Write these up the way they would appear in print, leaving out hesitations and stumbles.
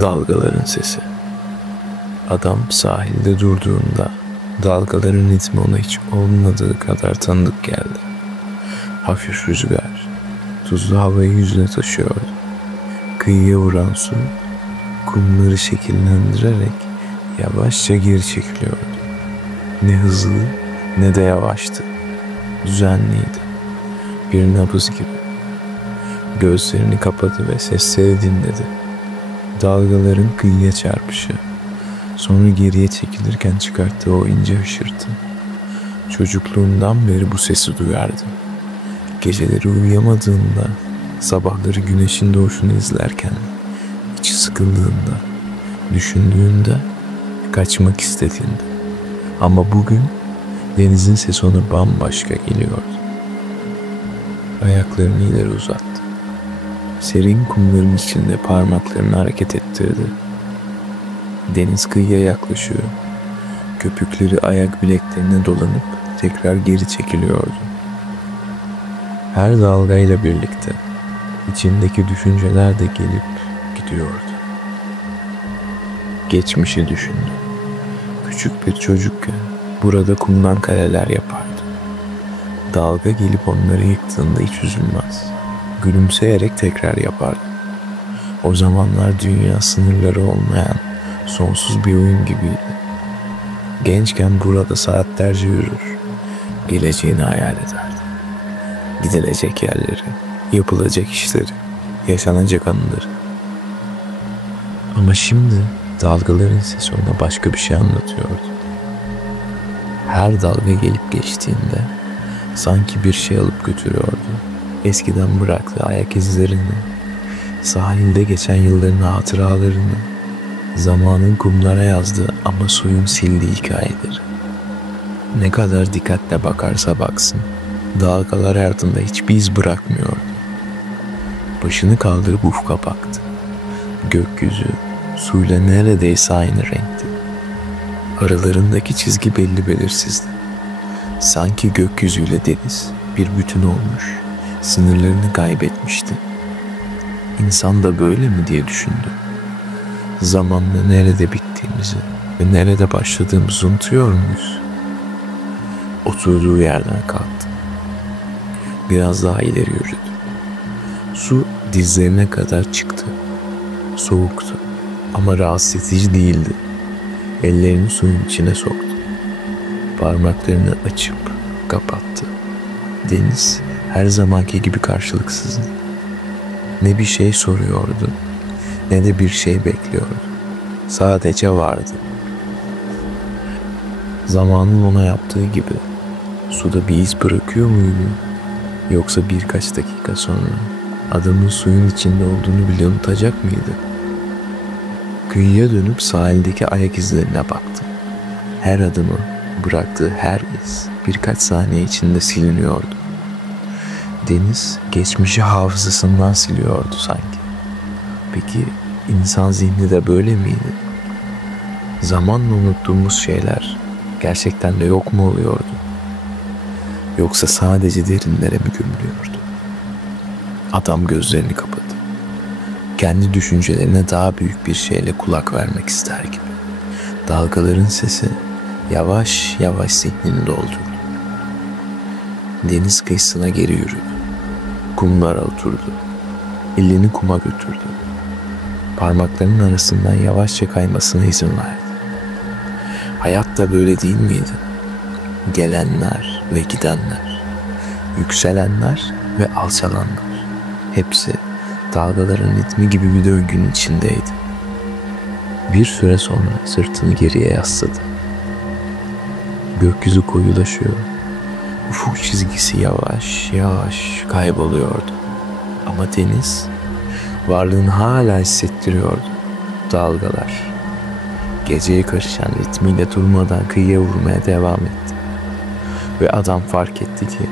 Dalgaların sesi. Adam sahilde durduğunda dalgaların ritmi ona hiç olmadığı kadar tanıdık geldi. Hafif rüzgar, tuzlu havayı yüzüne taşıyordu. Kıyıya vuran su, kumları şekillendirerek yavaşça geri çekiliyordu. Ne hızlı ne de yavaştı. Düzenliydi. Bir nabız gibi. Gözlerini kapadı ve sesleri dinledi. Dalgaların kıyıya çarpışı, sonra geriye çekilirken çıkarttığı o ince hışırtı. Çocukluğundan beri bu sesi duyardı. Geceleri uyuyamadığında, sabahları güneşin doğuşunu izlerken, içi sıkıldığında, düşündüğünde, kaçmak istediğinde. Ama bugün denizin sesi ona bambaşka geliyordu. Ayaklarını ileri uzattı. Serin kumların içinde parmaklarını hareket ettirdi. Deniz kıyıya yaklaşıyor. Köpükleri ayak bileklerine dolanıp tekrar geri çekiliyordu. Her dalgayla birlikte içindeki düşünceler de gelip gidiyordu. Geçmişi düşündü. Küçük bir çocukken burada kumdan kaleler yapardı. Dalga gelip onları yıktığında hiç üzülmez. Gülümseyerek tekrar yapardı. O zamanlar dünya sınırları olmayan sonsuz bir oyun gibiydi. Gençken burada saatlerce yürür, geleceğini hayal ederdi. Gidilecek yerleri, yapılacak işleri, yaşanacak anıları. Ama şimdi dalgaların sesi ona başka bir şey anlatıyordu. Her dalga gelip geçtiğinde sanki bir şey alıp götürüyordu. Eskiden bıraktığı ayak izlerini, sahilde geçen yılların hatıralarını, zamanın kumlara yazdığı ama suyun sildiği hikayeleri. Ne kadar dikkatle bakarsa baksın, dalgalar ardında hiçbir iz bırakmıyordu. Başını kaldırıp ufka baktı. Gökyüzü suyla neredeyse aynı renkti. Aralarındaki çizgi belli belirsizdi. Sanki gökyüzüyle deniz bir bütün olmuş, sınırlarını kaybetmişti. İnsan da böyle mi diye düşündü. Zamanla nerede bittiğimizi ve nerede başladığımızı unutuyor muyuz? Oturduğu yerden kalktı. Biraz daha ileri yürüdü. Su dizlerine kadar çıktı. Soğuktu ama rahatsız edici değildi. Ellerini suyun içine soktu. Parmaklarını açıp kapattı. Deniz her zamanki gibi karşılıksızdı. Ne bir şey soruyordu, ne de bir şey bekliyordu. Sadece vardı. Zamanın ona yaptığı gibi suda bir iz bırakıyor muydu? Yoksa birkaç dakika sonra adamın suyun içinde olduğunu bile unutacak mıydı? Kıyıya dönüp sahildeki ayak izlerine baktı. Her adımı, bıraktığı her iz birkaç saniye içinde siliniyordu. Deniz geçmişi hafızasından siliyordu sanki. Peki insan zihni de böyle miydi? Zamanla unuttuğumuz şeyler gerçekten de yok mu oluyordu? Yoksa sadece derinlere mi gömülüyordu? Adam gözlerini kapadı. Kendi düşüncelerine daha büyük bir şeyle kulak vermek ister gibi. Dalgaların sesi yavaş yavaş zihnini doldurdu. Deniz kıyısına geri yürüdü. Kumlara oturdu. Elini kuma götürdü. Parmaklarının arasından yavaşça kaymasına izin verdi. Hayat da böyle değil miydi? Gelenler ve gidenler, yükselenler ve alçalanlar, hepsi dalgaların ritmi gibi bir döngünün içindeydi. Bir süre sonra sırtını geriye yasladı. Gökyüzü koyulaşıyor. Ufuk çizgisi yavaş yavaş kayboluyordu. Ama deniz varlığını hala hissettiriyordu. Dalgalar geceye karışan ritmiyle durmadan kıyıya vurmaya devam etti. Ve adam fark etti ki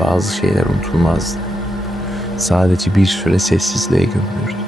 bazı şeyler unutulmazdı. Sadece bir süre sessizliğe gömülürdü.